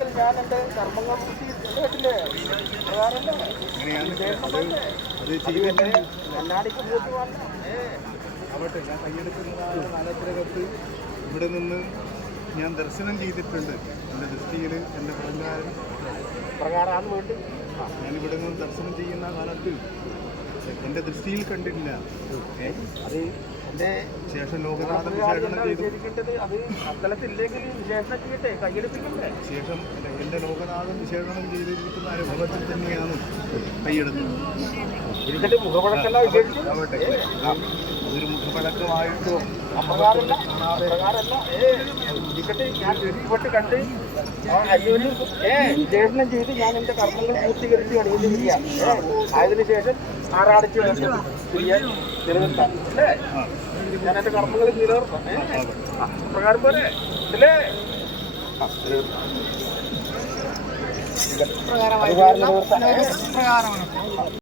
ഞാൻ എൻ്റെ കർമ്മങ്ങൾ കേട്ടില്ലേ കണ്ണാടിക്ക് പൂർത്തി ആവട്ടെ. ഞാൻ കൈയെടുക്കുന്നതായ കാലത്തിനകത്ത് ഇവിടെ നിന്ന് ഞാൻ ദർശനം ചെയ്തിട്ടുണ്ട്. എൻ്റെ ദൃഷ്ടിയിൽ എൻ്റെ പ്രകാരമാണ് വേണ്ടി ഞാനിവിടെ നിന്ന് ദർശനം ചെയ്യുന്ന കാലത്ത് എൻ്റെ ദൃഷ്ടിയിൽ കണ്ടില്ല. അത് എൻ്റെ ശേഷം ലോകനാഥൻ വിശേഷണം ചെയ്തു. അത് അത്തലത്തില്ലെങ്കിൽ വിശേഷണം ചെയ്യട്ടെ, കൈയെടുപ്പിക്കണ്ടേ? ശേഷം എൻ്റെ ലോകനാഥൻ വിശേഷണം ചെയ്തിരിക്കുന്ന അനുഭവത്തിൽ തന്നെയാണ് കൈയെടുത്തത്. ഇതിന്റെ മുഖപഴക്കല്ല ആവട്ടെ, അതൊരു മുഖപഴക്കമായിട്ടോ അപ്രകാരമല്ല ഇരിക്കട്ടെ. ഞാൻ ഇഷ്ടപ്പെട്ട് കണ്ട് അയ്യോന് വിശേഷണം ചെയ്ത് ഞാൻ എൻ്റെ കർമ്മങ്ങൾ പൂർത്തീകരിച്ച് അണിയിച്ചിരിക്കുക. അതിനു ശേഷം ആറാടിച്ച് നിലനിർത്താം അല്ലേ? ഞാൻ എൻ്റെ കർമ്മങ്ങൾ നിലനിർത്താം. പ്രകാരം പോലെ അല്ലേ? പ്രകാരം